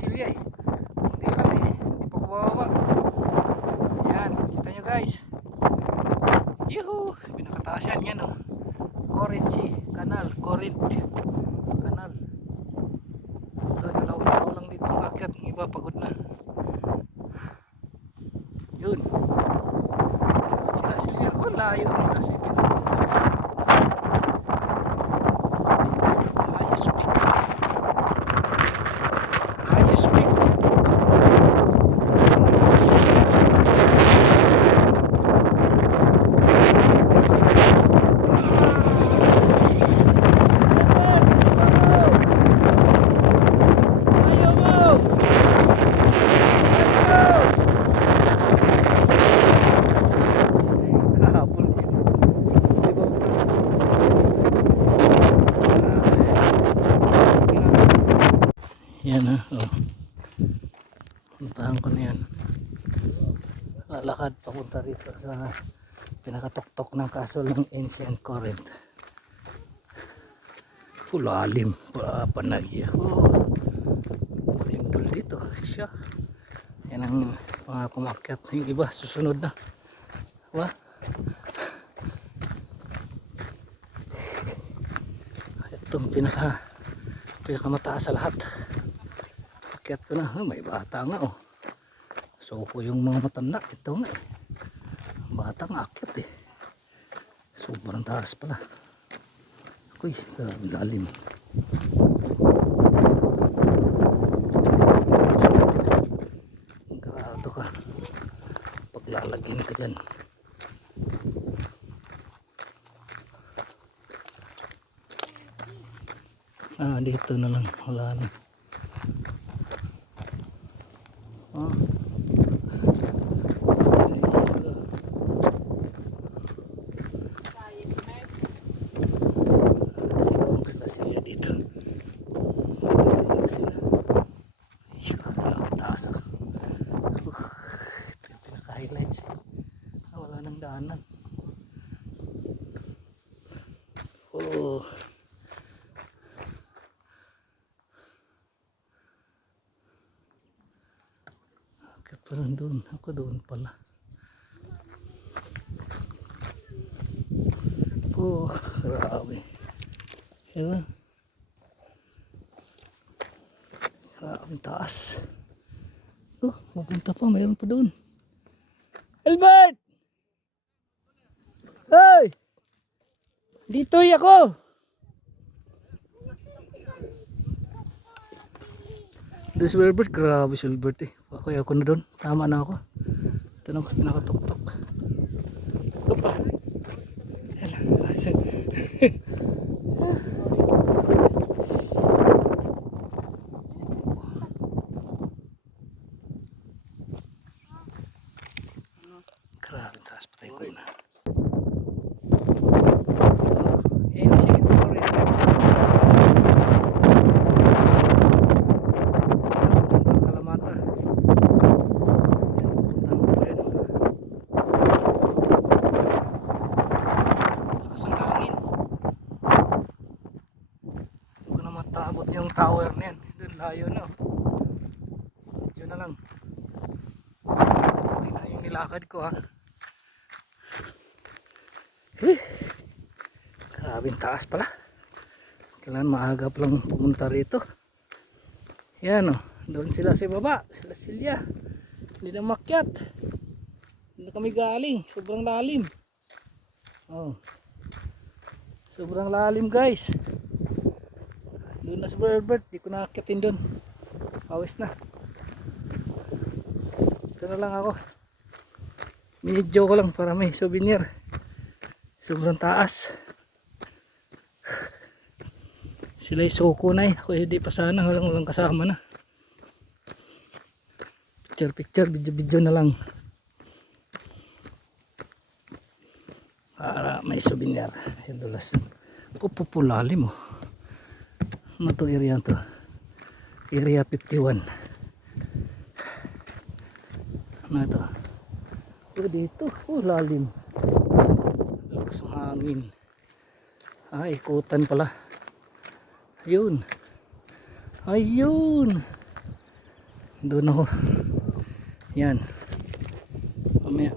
Silya eh. Hindi lang eh. Hindi pa ko bababa. Yan. Kita nyo guys. Yuhu! Pinakataas yan. Yan oh. Corinth Canal. Corinth Canal. Ito. Nalaw-law lang dito ang akyat. Ang iba pagod na. Yun. Sila Silya. Oh layo. Kasi yan ha, oh. Puntahan ko na yan. Lalakad papunta rito sa pinakatuktok ng kasol ng Ancient Corinth. Lalim, panagya. Oh, malindol dito siya. Yan ang mga kumakyat. Yung iba susunod na. Diba? Itong pinakamataas sa lahat. Akyat ko na. May bata nga oh. So po yung mga matanda. Ito nga eh. Bata nga akyat eh. Sobrang taas pala. Uy, lalim. Grado ka. Paglalagin ka dyan. Dito na lang. Wala na. Highlights wala nang daanan. Oh, akit pa rin doon. Ako doon pala. Oh, grabe. Yan, grabe taas. Oh, mapunta pa, mayroon pa doon. Albert! Hey! Dito ako! Doon si Albert, grabe si Albert eh. Kaya ako na doon, tama na ako. Ito na ako pinakatuktok. Opa! Yan lang. Grabe, taas patay ko na. Ancient Corinth. Kalamata. Puntahan ko pa yan. Lakas ang hangin. Hindi ko na matabot yung tower na yan. Doon layo na. Diyan na lang. Tingnan yung nilakad ko ha. Grabing taas pala. Kailangan maagap lang pumunta rito. Yan o. Doon sila sa baba. Sila Silya. Hindi na makyat. Hindi na kami galing. Sobrang lalim. Oh. Sobrang lalim guys. Doon na si Berbert. Di ko nakakyatin doon. Pawis na. Ito na lang ako. Minidyo ko lang para may souvenir. Sobrang taas. Sila suko na eh. Ako hindi pa sana. Walang kasama na. Picture, video na lang. Para may souvenir. Idolas. Pupulalim oh. Ano to area to? Area 51. Ano ito? Oh dito. Oh lalim. Lakas ng hangin. Ikutan pala. Ayun. Ayun. Doon ako. Yan. Mamaya